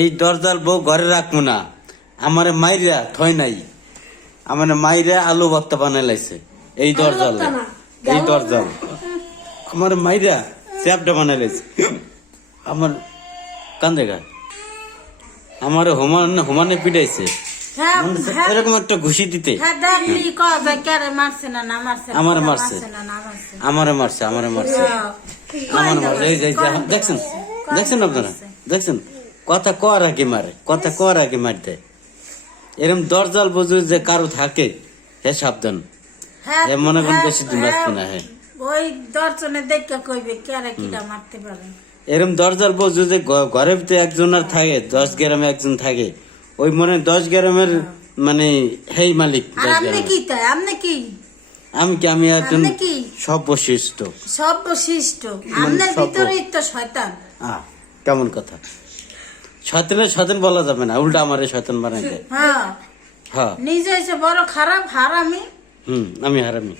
এই দরজাল বউ ঘরে রাখবো না, আমারে মাইরা থয় নাই, আমার মাইরা আলু ভর্তা বানাই লাইছে। এই দরজাল, এই দরজাল আমার মাইরা চ্যাপটা বানাই লাইছে। আমার কান্দে গা, আমার হোমানে পিটাইছে এরকম একটা ঘুষি দিতে। আমারে মারছে, আমারে মারছে, আমারে মারছে, আমার মারছে। এই যে দেখছেন, দেখছেন আপনারা, দেখছেন কথা কর আগে মারে, কথা কর আগে মার দেয়। এরকম দরজাল বুঝু যে কারো থাকে, হে সাবধান, হে মনে করেন বেশি দিন বাঁচবে না। হ্যাঁ, ওই দর্শনে দেখে কইবে কেরে কিটা মারতে পারে। এরকম দরজাল বুঝু যে ঘরের ভিতরে একজন আর থাকে, 10 গ্রামে একজন থাকে, ওই মনে 10 গ্রামের মানে হেই মালিক। আপনি কি তাই? আপনি কি? আমি কি? আমি একজন সর্বশিষ্ট। সর্বশিষ্ট আপনার ভিতরেই তো শয়তান। কেমন কথা? শয়তানের শয়তান বলা যাবে না, উল্টা আমারে শয়তান বানাই দেয়। হ্যাঁ, হ্যাঁ, নিজে বড় খারাপ হারামি। আমি হারামি।